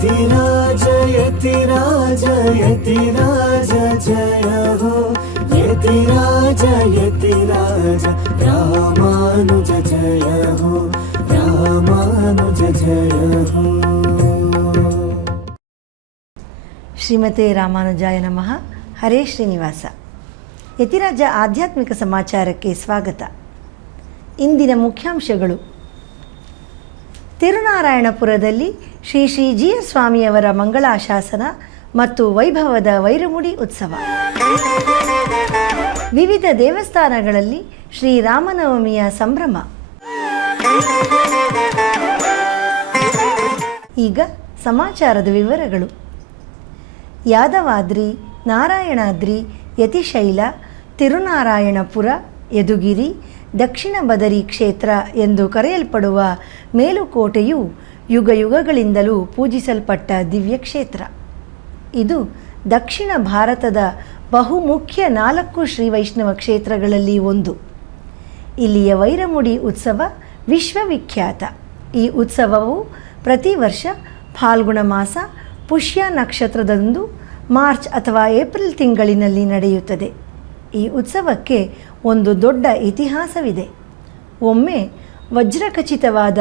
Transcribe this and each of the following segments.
यतिराज यतिराज यतिराज जय हो यतिराज यतिराज रामानुज जय हो रामानुज जय हो। ಶ್ರೀಮತೆ ರಾಮಾನುಜಾಯ ನಮಃ. ಹರೇ ಶ್ರೀನಿವಾಸ. ಯತಿರಾಜ ಆಧ್ಯಾತ್ಮಿಕ ಸಮಾಚಾರಕ್ಕೆ ಸ್ವಾಗತ. ಇಂದಿನ ಮುಖ್ಯಾಂಶಗಳು: ತಿರುನಾರಾಯಣಪುರದಲ್ಲಿ ಶ್ರೀ ಶ್ರೀ ಜೀಯರ್ ಸ್ವಾಮಿಯವರ ಮಂಗಳಾಶಾಸನ ಮತ್ತು ವೈಭವದ ವೈರಮುಡಿ ಉತ್ಸವ. ವಿವಿಧ ದೇವಸ್ಥಾನಗಳಲ್ಲಿ ಶ್ರೀರಾಮನವಮಿಯ ಸಂಭ್ರಮ. ಈಗ ಸಮಾಚಾರದ ವಿವರಗಳು. ಯಾದವಾದ್ರಿ, ನಾರಾಯಣಾದ್ರಿ, ಯತಿಶೈಲ, ತಿರುನಾರಾಯಣಪುರ, ಯದುಗಿರಿ, ದಕ್ಷಿಣ ಬದರಿ ಕ್ಷೇತ್ರ ಎಂದು ಕರೆಯಲ್ಪಡುವ ಮೇಲುಕೋಟೆಯು ಯುಗಯುಗಗಳಿಂದಲೂ ಪೂಜಿಸಲ್ಪಟ್ಟ ದಿವ್ಯ ಕ್ಷೇತ್ರ. ಇದು ದಕ್ಷಿಣ ಭಾರತದ ಬಹುಮುಖ್ಯ 4 ಶ್ರೀ ವೈಷ್ಣವ ಕ್ಷೇತ್ರಗಳಲ್ಲಿ ಒಂದು. ಇಲ್ಲಿಯ ವೈರಮುಡಿ ಉತ್ಸವ ವಿಶ್ವವಿಖ್ಯಾತ. ಈ ಉತ್ಸವವು ಪ್ರತಿ ವರ್ಷ ಫಾಲ್ಗುಣ ಮಾಸ ಪುಷ್ಯ ನಕ್ಷತ್ರದಂದು ಮಾರ್ಚ್ ಅಥವಾ ಏಪ್ರಿಲ್ ತಿಂಗಳಿನಲ್ಲಿ ನಡೆಯುತ್ತದೆ. ಈ ಉತ್ಸವಕ್ಕೆ ಒಂದು ದೊಡ್ಡ ಇತಿಹಾಸವಿದೆ. ಒಮ್ಮೆ ವಜ್ರಖಚಿತವಾದ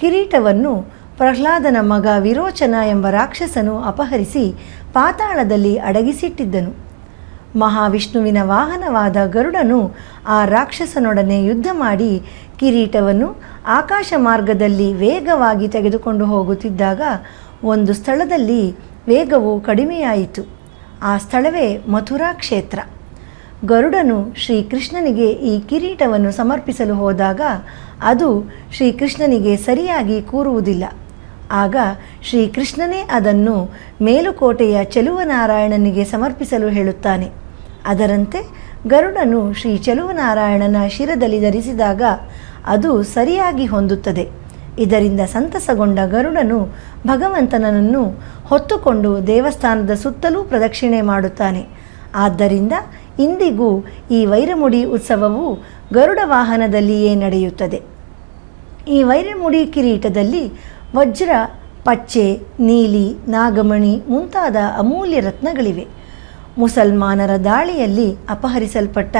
ಕಿರೀಟವನ್ನು ಪ್ರಹ್ಲಾದನ ಮಗ ವಿರೋಚನ ಎಂಬ ರಾಕ್ಷಸನು ಅಪಹರಿಸಿ ಪಾತಾಳದಲ್ಲಿ ಅಡಗಿಸಿಟ್ಟಿದ್ದನು. ಮಹಾವಿಷ್ಣುವಿನ ವಾಹನವಾದ ಗರುಡನು ಆ ರಾಕ್ಷಸನೊಡನೆ ಯುದ್ಧ ಮಾಡಿ ಕಿರೀಟವನ್ನು ಆಕಾಶ ಮಾರ್ಗದಲ್ಲಿ ವೇಗವಾಗಿ ತೆಗೆದುಕೊಂಡು ಹೋಗುತ್ತಿದ್ದಾಗ ಒಂದು ಸ್ಥಳದಲ್ಲಿ ವೇಗವು ಕಡಿಮೆಯಾಯಿತು. ಆ ಸ್ಥಳವೇ ಮಥುರಾ ಕ್ಷೇತ್ರ. ಗರುಡನು ಶ್ರೀಕೃಷ್ಣನಿಗೆ ಈ ಕಿರೀಟವನ್ನು ಸಮರ್ಪಿಸಲು ಹೋದಾಗ ಅದು ಶ್ರೀಕೃಷ್ಣನಿಗೆ ಸರಿಯಾಗಿ ಕೂರುವುದಿಲ್ಲ. ಆಗ ಶ್ರೀಕೃಷ್ಣನೇ ಅದನ್ನು ಮೇಲುಕೋಟೆಯ ಚೆಲುವನಾರಾಯಣನಿಗೆ ಸಮರ್ಪಿಸಲು ಹೇಳುತ್ತಾನೆ. ಅದರಂತೆ ಗರುಡನು ಶ್ರೀ ಚೆಲುವನಾರಾಯಣನ ಶಿರದಲ್ಲಿ ಧರಿಸಿದಾಗ ಅದು ಸರಿಯಾಗಿ ಹೊಂದುತ್ತದೆ. ಇದರಿಂದ ಸಂತಸಗೊಂಡ ಗರುಡನು ಭಗವಂತನನ್ನು ಹೊತ್ತುಕೊಂಡು ದೇವಸ್ಥಾನದ ಸುತ್ತಲೂ ಪ್ರದಕ್ಷಿಣೆ ಮಾಡುತ್ತಾನೆ. ಆದ್ದರಿಂದ ಇಂದಿಗೂ ಈ ವೈರಮುಡಿ ಉತ್ಸವವು ಗರುಡ ವಾಹನದಲ್ಲಿಯೇ ನಡೆಯುತ್ತದೆ. ಈ ವೈರಮುಡಿ ಕಿರೀಟದಲ್ಲಿ ವಜ್ರ, ಪಚ್ಚೆ, ನೀಲಿ, ನಾಗಮಣಿ ಮುಂತಾದ ಅಮೂಲ್ಯ ರತ್ನಗಳಿವೆ. ಮುಸಲ್ಮಾನರ ದಾಳಿಯಲ್ಲಿ ಅಪಹರಿಸಲ್ಪಟ್ಟ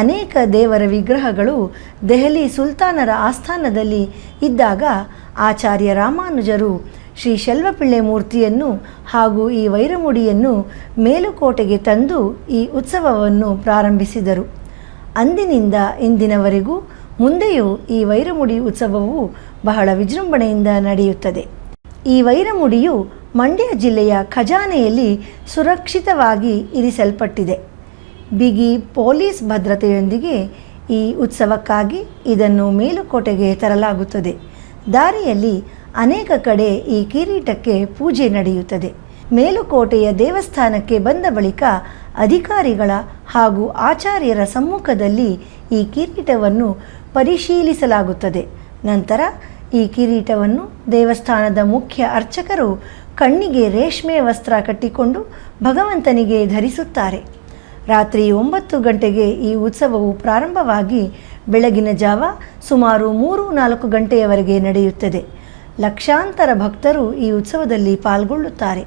ಅನೇಕ ದೇವರ ವಿಗ್ರಹಗಳು ದೆಹಲಿ ಸುಲ್ತಾನರ ಆಸ್ಥಾನದಲ್ಲಿ ಇದ್ದಾಗ ಆಚಾರ್ಯ ರಾಮಾನುಜರು ಶ್ರೀ ಶೆಲ್ವಪಿಳ್ಳೆ ಮೂರ್ತಿಯನ್ನು ಹಾಗೂ ಈ ವೈರಮುಡಿಯನ್ನು ಮೇಲುಕೋಟೆಗೆ ತಂದು ಈ ಉತ್ಸವವನ್ನು ಪ್ರಾರಂಭಿಸಿದರು. ಅಂದಿನಿಂದ ಇಂದಿನವರೆಗೂ ಮುಂದೆಯೂ ಈ ವೈರಮುಡಿ ಉತ್ಸವವು ಬಹಳ ವಿಜೃಂಭಣೆಯಿಂದ ನಡೆಯುತ್ತದೆ. ಈ ವೈರಮುಡಿಯು ಮಂಡ್ಯ ಜಿಲ್ಲೆಯ ಖಜಾನೆಯಲ್ಲಿ ಸುರಕ್ಷಿತವಾಗಿ ಇರಿಸಲ್ಪಟ್ಟಿದೆ. ಬಿಗಿ ಪೊಲೀಸ್ ಭದ್ರತೆಯೊಂದಿಗೆ ಈ ಉತ್ಸವಕ್ಕಾಗಿ ಇದನ್ನು ಮೇಲುಕೋಟೆಗೆ ತರಲಾಗುತ್ತದೆ. ದಾರಿಯಲ್ಲಿ ಅನೇಕ ಕಡೆ ಈ ಕಿರೀಟಕ್ಕೆ ಪೂಜೆ ನಡೆಯುತ್ತದೆ. ಮೇಲುಕೋಟೆಯ ದೇವಸ್ಥಾನಕ್ಕೆ ಬಂದ ಬಳಿಕ ಅಧಿಕಾರಿಗಳ ಹಾಗೂ ಆಚಾರ್ಯರ ಸಮ್ಮುಖದಲ್ಲಿ ಈ ಕಿರೀಟವನ್ನು ಪರಿಶೀಲಿಸಲಾಗುತ್ತದೆ. ನಂತರ ಈ ಕಿರೀಟವನ್ನು ದೇವಸ್ಥಾನದ ಮುಖ್ಯ ಅರ್ಚಕರು ಕಣ್ಣಿಗೆ ರೇಷ್ಮೆ ವಸ್ತ್ರ ಕಟ್ಟಿಕೊಂಡು ಭಗವಂತನಿಗೆ ಧರಿಸುತ್ತಾರೆ. ರಾತ್ರಿ 9 ಗಂಟೆಗೆ ಈ ಉತ್ಸವವು ಪ್ರಾರಂಭವಾಗಿ ಬೆಳಗಿನ ಜಾವ ಸುಮಾರು 3-4 ಗಂಟೆಯವರೆಗೆ ನಡೆಯುತ್ತದೆ. ಲಕ್ಷಾಂತರ ಭಕ್ತರು ಈ ಉತ್ಸವದಲ್ಲಿ ಪಾಲ್ಗೊಳ್ಳುತ್ತಾರೆ.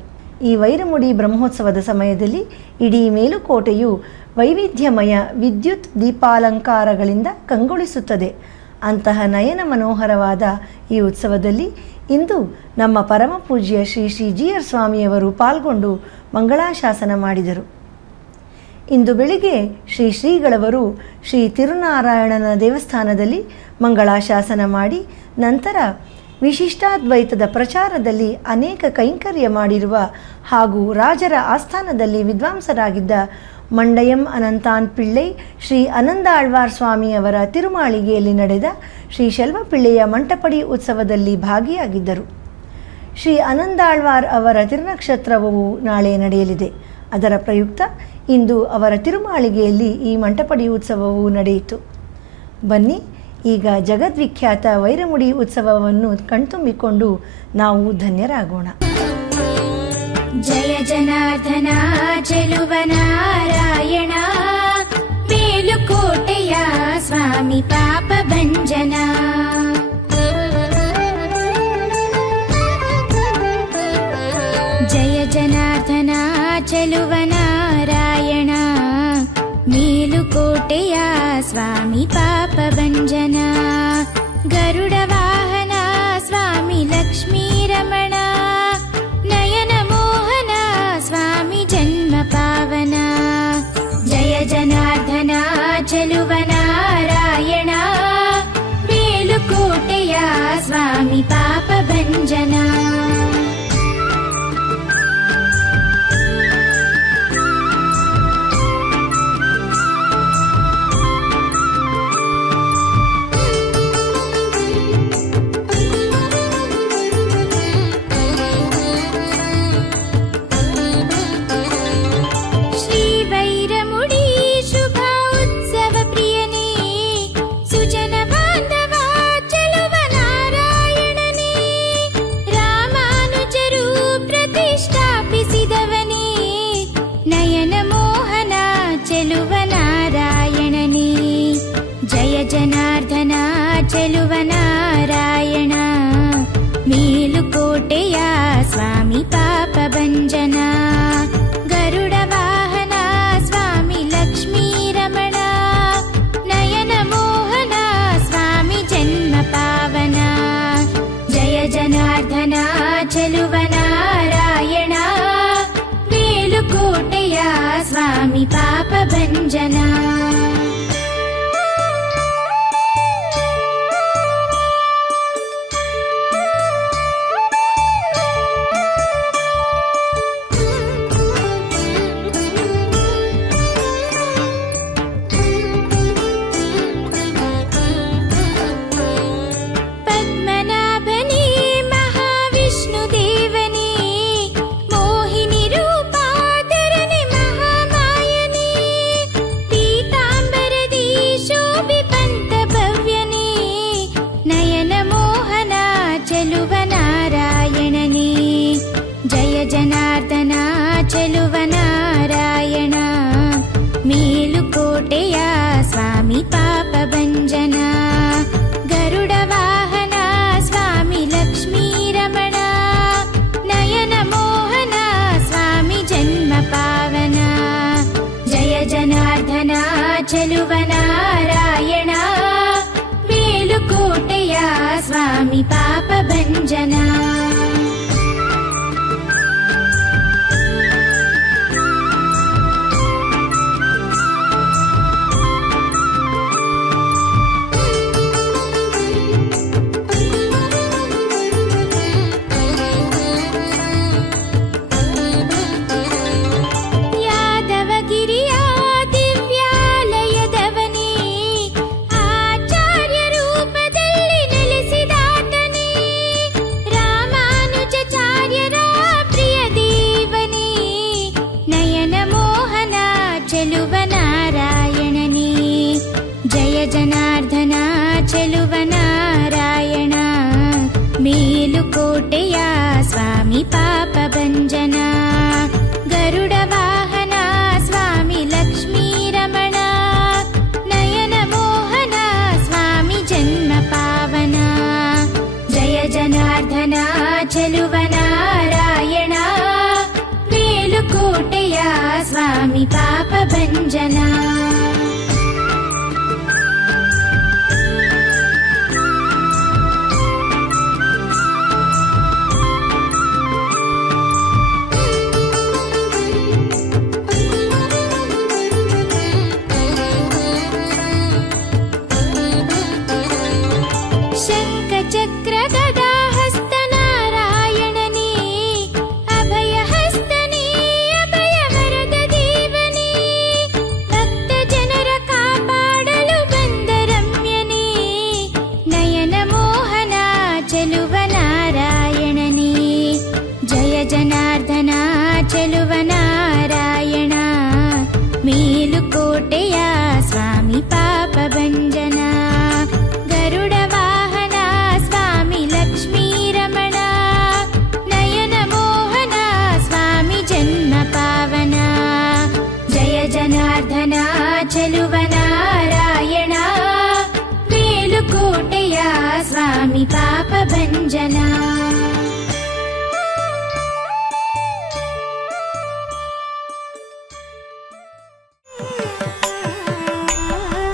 ಈ ವೈರಮುಡಿ ಬ್ರಹ್ಮೋತ್ಸವದ ಸಮಯದಲ್ಲಿ ಇಡೀ ಮೇಲುಕೋಟೆಯು ವೈವಿಧ್ಯಮಯ ವಿದ್ಯುತ್ ದೀಪಾಲಂಕಾರಗಳಿಂದ ಕಂಗೊಳಿಸುತ್ತದೆ. ಅಂತಹ ನಯನ ಮನೋಹರವಾದ ಈ ಉತ್ಸವದಲ್ಲಿ ಇಂದು ನಮ್ಮ ಪರಮಪೂಜ್ಯ ಶ್ರೀ ಶ್ರೀ ಜೀಯರ್ ಸ್ವಾಮಿಯವರು ಪಾಲ್ಗೊಂಡು ಮಂಗಳಾಶಾಸನ ಮಾಡಿದರು. ಇಂದು ಬೆಳಿಗ್ಗೆ ಶ್ರೀ ಶ್ರೀಗಳವರು ಶ್ರೀ ತಿರುನಾರಾಯಣನ ದೇವಸ್ಥಾನದಲ್ಲಿ ಮಂಗಳಾಶಾಸನ ಮಾಡಿ ನಂತರ ವಿಶಿಷ್ಟಾದ್ವೈತದ ಪ್ರಚಾರದಲ್ಲಿ ಅನೇಕ ಕೈಂಕರ್ಯ ಮಾಡಿರುವ ಹಾಗೂ ರಾಜರ ಆಸ್ಥಾನದಲ್ಲಿ ವಿದ್ವಾಂಸರಾಗಿದ್ದ ಮಂಡಯಂ ಅನಂತಾನ್ ಪಿಳ್ಳೈ ಶ್ರೀ ಅನಂದಾಳ್ವಾರ್ ಸ್ವಾಮಿಯವರ ತಿರುಮಾಳಿಗೆಯಲ್ಲಿ ನಡೆದ ಶ್ರೀ ಶೆಲ್ವಪಿಳ್ಳೆಯ ಮಂಟಪಡಿ ಉತ್ಸವದಲ್ಲಿ ಭಾಗಿಯಾಗಿದ್ದರು. ಶ್ರೀ ಅನಂದಾಳ್ವಾರ್ ಅವರ ತಿರುನಕ್ಷತ್ರವು ನಾಳೆ ನಡೆಯಲಿದೆ. ಅದರ ಪ್ರಯುಕ್ತ ಇಂದು ಅವರ ತಿರುಮಾಳಿಗೆಯಲ್ಲಿ ಈ ಮಂಟಪಡಿ ಉತ್ಸವವು ನಡೆಯಿತು. ಬನ್ನಿ ಈಗ ಜಗದ್ವಿಖ್ಯಾತ ವೈರಮುಡಿ ಉತ್ಸವವನ್ನು ಕಣ್ತುಂಬಿಕೊಂಡು ನಾವು ಧನ್ಯರಾಗೋಣ. ಜಯ ಜನಾರ್ದನ ಚೆಲುವನಾರಾಯಣ, ಮೇಲುಕೋಟೆಯ ಸ್ವಾಮಿ ಪಾಪ ಭಂಜನ. ಜಯ ಜನಾರ್ದನ ಚೆಲುವ ನಾರಾಯಣ ಮೇಲುಕೋಟೆಯ ಸ್ವಾಮಿ ಪಾಪ ಭಂಜನ ಗರುಡ ವಾಹನ ಸ್ವಾಮಿ ಲಕ್ಷ್ಮೀ ರಮಣ ನಯನ ಮೋಹನ ಸ್ವಾಮಿ ಜನ್ಮ ಪಾವನ ಜಯ ಜನಾರ್ದನ ಚೆಲುವ ನಾರಾಯಣ ಮೇಲುಕೋಟೆಯ ಸ್ವಾಮಿ ಪಾಪ ಭಂಜನ ಜನಾರ್ದನ ಚೆಲುವ ನಾರಾಯಣ ಮೇಲುಕೋಟೆಯ ಸ್ವಾಮಿ ಪಾಪ ಭಂಜನ ಗರುಡ ವಾಹನ ಸ್ವಾಮಿ ಲಕ್ಷ್ಮೀ ರಮಣ ನಯನ ಮೋಹನ ಸ್ವಾಮಿ ಜನ್ಮ ಪಾವನ ಜಯ ಜನಾರ್ದನ ಚೆಲುವ ನಾರಾಯಣ ಮೇಲುಕೋಟೆಯ ಸ್ವಾಮಿ ಪಾಪ ಭಂಜನ ಜನಾರ್ದನ ಚೆಲುವ ನಾರಾಯಣ ಮೇಲುಕೋಟೆಯ ಸ್ವಾಮಿ ಪಾಪ ಭಂಜನ ಗರುಡ ವಾಹನ ಸ್ವಾಮಿ ಲಕ್ಷ್ಮೀ ರಮಣ ನಯನ ಮೋಹನ ಸ್ವಾಮಿ ಜನ್ಮ ಪಾವನ ಜಯ ಜನಾರ್ದನ ಚೆಲುವ ನಾರಾಯಣ ಮೇಲುಕೋಟೆಯ ಸ್ವಾಮಿ ಪಾಪ ಭಂಜನ ಜನಾರ್ದನ ಚೆಲುವ ನಾರಾಯಣ ಮೇಲುಕೋಟೆಯ ಸ್ವಾಮಿ ಪಾಪ ಭಂಜನ ಗರುಡ ವಾಹನ ಸ್ವಾಮಿ ಲಕ್ಷ್ಮೀ ರಮಣ ನಯನ ಮೋಹನ ಸ್ವಾಮಿ ಜನ್ಮ ಪಾವನ ಜಯ ಜನಾರ್ದನ ಚೆಲುವ ನಾರಾಯಣ ಮೇಲುಕೋಟೆಯ ಸ್ವಾಮಿ ಪಾಪ ಭಂಜನ ಚಕ್ರ ಗದಾ ಹಸ್ತ ನಾರಾಯಣನೇ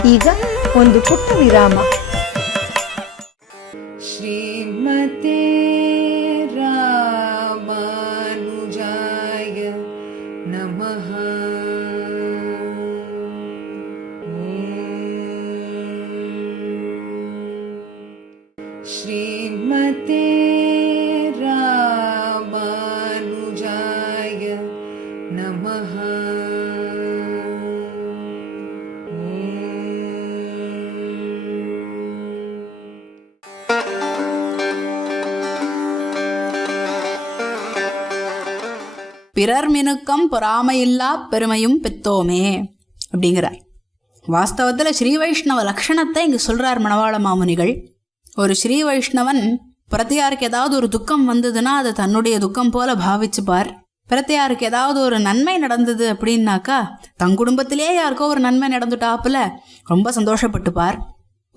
ಈಗ ಒಂದು ಪುಟ್ಟ ವಿರಾಮ. ಶ್ರೀಮತೆ ರಾಮಾನುಜಾಯ ನಮಃ. ಶ್ರೀಮತೆ ರಾಮಾನುಜಾಯ ನಮಃ. பிறர் மினுக்கம் பொறாமையில்லா பெருமையும் பெத்தோமே அப்படிங்கிறார். வாஸ்தவத்தில் ஸ்ரீ வைஷ்ணவ லக்ஷணத்தை இங்கே சொல்கிறார் மணவாள மாமுனிகள். ஒரு ஸ்ரீ வைஷ்ணவன் பிரத்தியாருக்கு ஏதாவது ஒரு துக்கம் வந்ததுன்னா அதை தன்னுடைய துக்கம் போல பாவிச்சுப்பார். பிரத்தியாருக்கு ஏதாவது ஒரு நன்மை நடந்தது அப்படின்னாக்கா தன் குடும்பத்திலே யாருக்கோ ஒரு நன்மை நடந்துட்டாப்புல ரொம்ப சந்தோஷப்பட்டுப்பார்.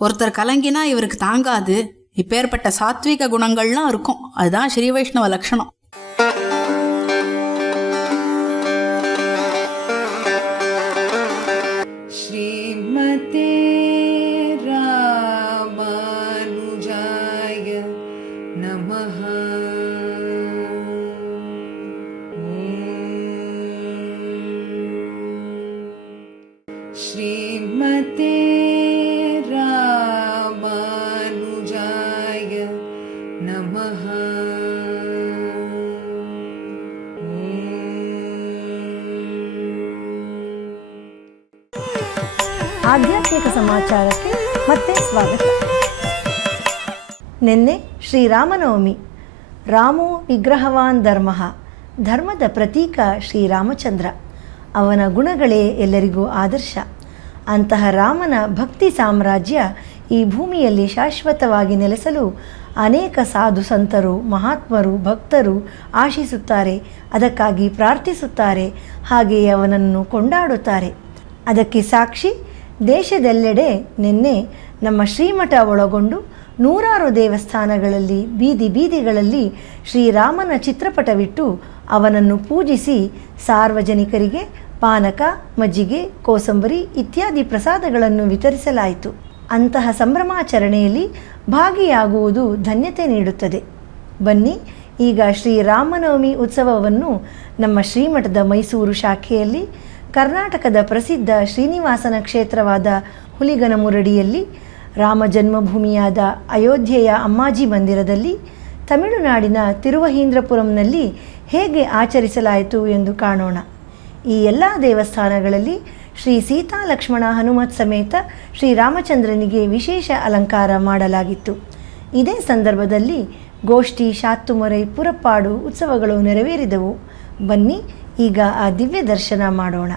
ஒருத்தர் கலங்கினா இவருக்கு தாங்காது. இப்பேற்பட்ட சாத்விக குணங்கள்லாம் இருக்கும். அதுதான் ஸ்ரீ வைஷ்ணவ லக்ஷணம். ஸ்ரீமதே ராமானுஜாய நமஹ. ஸ்ரீமதே ராமானுஜாய நமஹ. ಆಧ್ಯಾತ್ಮಿಕ ಸಮಾಚಾರಕ್ಕೆ ಮತ್ತೆ ಸ್ವಾಗತ. ನಿನ್ನೆ ಶ್ರೀರಾಮನವಮಿ. ರಾಮೋ ವಿಗ್ರಹವಾನ್ ಧರ್ಮಃ. ಧರ್ಮದ ಪ್ರತೀಕ ಶ್ರೀರಾಮಚಂದ್ರ. ಅವನ ಗುಣಗಳೇ ಎಲ್ಲರಿಗೂ ಆದರ್ಶ. ಅಂತಹ ರಾಮನ ಭಕ್ತಿ ಸಾಮ್ರಾಜ್ಯ ಈ ಭೂಮಿಯಲ್ಲಿ ಶಾಶ್ವತವಾಗಿ ನೆಲೆಸಲು ಅನೇಕ ಸಾಧು ಸಂತರು, ಮಹಾತ್ಮರು, ಭಕ್ತರು ಆಶಿಸುತ್ತಾರೆ. ಅದಕ್ಕಾಗಿ ಪ್ರಾರ್ಥಿಸುತ್ತಾರೆ. ಹಾಗೆಯೇ ಅವನನ್ನು ಕೊಂಡಾಡುತ್ತಾರೆ. ಅದಕ್ಕೆ ಸಾಕ್ಷಿ ದೇಶದೆಲ್ಲೆಡೆ ನಿನ್ನೆ ನಮ್ಮ ಶ್ರೀಮಠ ಒಳಗೊಂಡು ನೂರಾರು ದೇವಸ್ಥಾನಗಳಲ್ಲಿ ಬೀದಿ ಬೀದಿಗಳಲ್ಲಿ ಶ್ರೀರಾಮನ ಚಿತ್ರಪಟವಿಟ್ಟು ಅವನನ್ನು ಪೂಜಿಸಿ ಸಾರ್ವಜನಿಕರಿಗೆ ಪಾನಕ, ಮಜ್ಜಿಗೆ, ಕೋಸಂಬರಿ ಇತ್ಯಾದಿ ಪ್ರಸಾದಗಳನ್ನು ವಿತರಿಸಲಾಯಿತು. ಅಂತಹ ಸಂಭ್ರಮಾಚರಣೆಯಲ್ಲಿ ಭಾಗಿಯಾಗುವುದು ಧನ್ಯತೆ ನೀಡುತ್ತದೆ. ಬನ್ನಿ, ಈಗ ಶ್ರೀರಾಮನವಮಿ ಉತ್ಸವವನ್ನು ನಮ್ಮ ಶ್ರೀಮಠದ ಮೈಸೂರು ಶಾಖೆಯಲ್ಲಿ, ಕರ್ನಾಟಕದ ಪ್ರಸಿದ್ಧ ಶ್ರೀನಿವಾಸನ ಕ್ಷೇತ್ರವಾದ ಹುಲಿಗನಮುರಡಿಯಲ್ಲಿ, ರಾಮ ಜನ್ಮಭೂಮಿಯಾದ ಅಯೋಧ್ಯೆಯ ಅಮ್ಮಾಜಿ ಮಂದಿರದಲ್ಲಿ, ತಮಿಳುನಾಡಿನ ತಿರುವಹೀಂದ್ರಪುರಂನಲ್ಲಿ ಹೇಗೆ ಆಚರಿಸಲಾಯಿತು ಎಂದು ಕಾಣೋಣ. ಈ ಎಲ್ಲ ದೇವಸ್ಥಾನಗಳಲ್ಲಿ ಶ್ರೀ ಸೀತಾ ಲಕ್ಷ್ಮಣ ಹನುಮತ್ ಸಮೇತ ಶ್ರೀರಾಮಚಂದ್ರನಿಗೆ ವಿಶೇಷ ಅಲಂಕಾರ ಮಾಡಲಾಗಿತ್ತು. ಇದೇ ಸಂದರ್ಭದಲ್ಲಿ ಗೋಷ್ಠಿ, ಶಾತ್ತುಮೊರೆ, ಪುರಪ್ಪಾಡು ಉತ್ಸವಗಳು ನೆರವೇರಿದವು. ಬನ್ನಿ, ಈಗ ಆ ದಿವ್ಯ ದರ್ಶನ ಮಾಡೋಣ.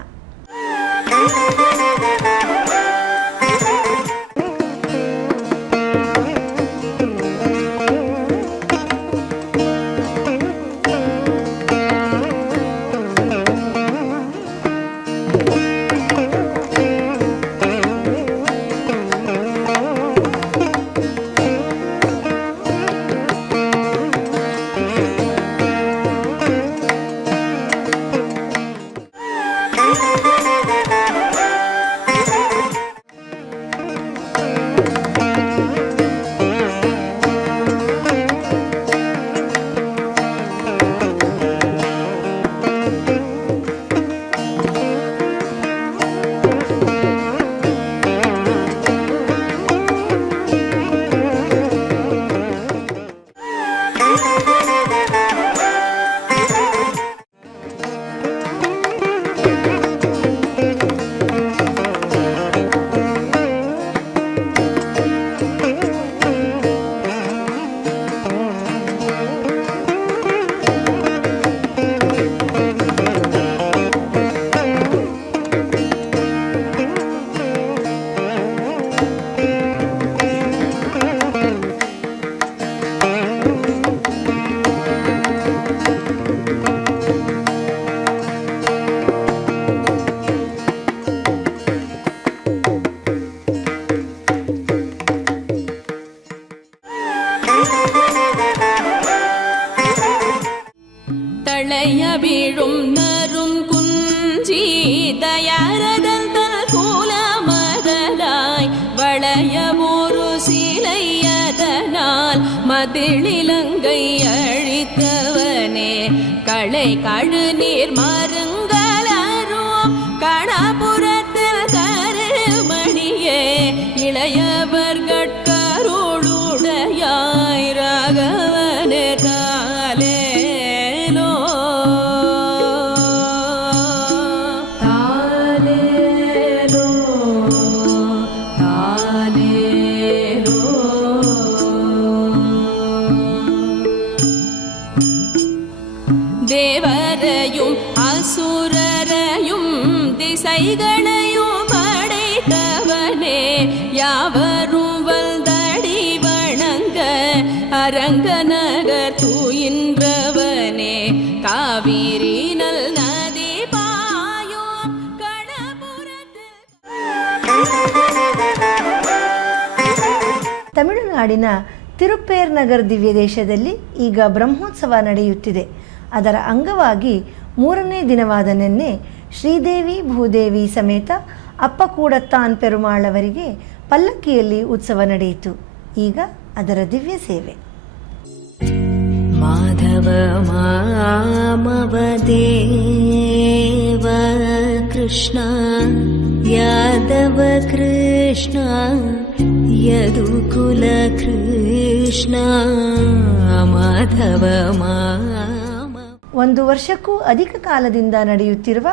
தளைய வீழும் நரும் குஞ்சி தயாரதந்தன கூல மகதா மாதிழிலங்கை அழித்தவனே களை கழு நீர் மருங்கலரும் கணபுரத்தில் கருமணியே இளையவர் கட்கருளுடையாய் ராகவனே தாலேலோ தாலேலோ தாலேலோ. தேவரையும் அசுரரையும் திசைகளையும் படைத்தவனே யாவரும் வந்தடி வணங்க அரங்கநகர் தூயின்றவனே காவிரி நல் நதி பாயும் கணபுரத்தில். ತಮಿಳುನಾಡಿನ ತಿರುಪೇರ್ನಗರ್ ದಿವ್ಯ ದೇಶದಲ್ಲಿ ಈಗ ಬ್ರಹ್ಮೋತ್ಸವ ನಡೆಯುತ್ತಿದೆ. ಅದರ ಅಂಗವಾಗಿ 3ನೇ ದಿನವಾದ ನಿನ್ನೆ ಶ್ರೀದೇವಿ ಭೂದೇವಿ ಸಮೇತ ಅಪ್ಪಕೂಡತ್ತಾನ್ ಪೆರುಮಾಳವರಿಗೆ ಪಲ್ಲಕ್ಕಿಯಲ್ಲಿ ಉತ್ಸವ ನಡೆಯಿತು. ಈಗ ಅದರ ದಿವ್ಯ ಸೇವೆ. ಮಾಧವ ಮಾಮವ ದೇವ ಕೃಷ್ಣ ಯಾದವ ಕೃಷ್ಣ ಯದುಕುಲ ಕೃಷ್ಣ ಮಾಧವ ಮಾಮ. 1 ವರ್ಷಕ್ಕೂ ಅಧಿಕ ಕಾಲದಿಂದ ನಡೆಯುತ್ತಿರುವ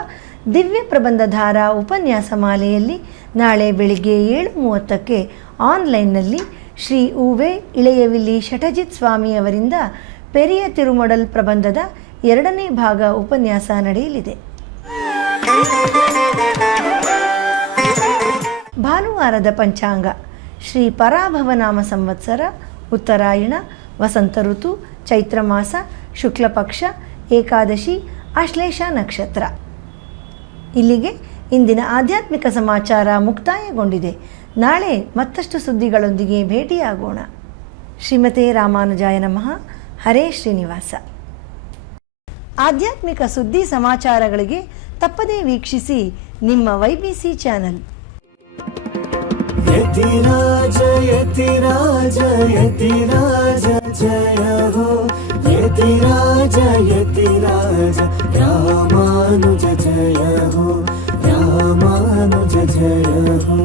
ದಿವ್ಯ ಪ್ರಬಂಧಧಾರ ಉಪನ್ಯಾಸ ಮಾಲೆಯಲ್ಲಿ ನಾಳೆ ಬೆಳಿಗ್ಗೆ 7:30ಕ್ಕೆ ಆನ್ಲೈನ್ನಲ್ಲಿ ಶ್ರೀ ಉವೆ ಇಳೆಯವಿಲ್ಲಿ ಶಠಜಿತ್ ಸ್ವಾಮಿ ಅವರಿಂದ ಪೆರಿಯ ತಿರುಮಡಲ್ ಪ್ರಬಂಧದ 2ನೇ ಭಾಗ ಉಪನ್ಯಾಸ ನಡೆಯಲಿದೆ. ಭಾನುವಾರದ ಪಂಚಾಂಗ ಶ್ರೀ ಪರಾಭವನಾಮ ಸಂವತ್ಸರ, ಉತ್ತರಾಯಣ, ವಸಂತ ಋತು, ಚೈತ್ರ ಮಾಸ, ಶುಕ್ಲ ಪಕ್ಷ, ಏಕಾದಶಿ, ಆಶ್ಲೇಷ ನಕ್ಷತ್ರ. ಇಲ್ಲಿಗೆ ಇಂದಿನ ಆಧ್ಯಾತ್ಮಿಕ ಸಮಾಚಾರ ಮುಕ್ತಾಯಗೊಂಡಿದೆ. ನಾಳೆ ಮತ್ತಷ್ಟು ಸುದ್ದಿಗಳೊಂದಿಗೆ ಭೇಟಿಯಾಗೋಣ. ಶ್ರೀಮತೆ ರಾಮಾನುಜಾಯ ನಮಃ. ಹರೇ ಶ್ರೀನಿವಾಸ. ಆಧ್ಯಾತ್ಮಿಕ ಸುದ್ದಿ ಸಮಾಚಾರಗಳಿಗೆ ತಪ್ಪದೇ ವೀಕ್ಷಿಸಿ ನಿಮ್ಮ YBC ಚಾನಲ್. ಯತಿರಾಜ ಯತಿರಾಜ ಯತಿರಾಜ ಜಯ ಹೋ ಯತಿರಾಜ ಯತಿರಾಜ ರಾಮಾನುಜ ಜಯ ಹೋ ರಾಮಾನುಜ ಜಯ ಹೋ.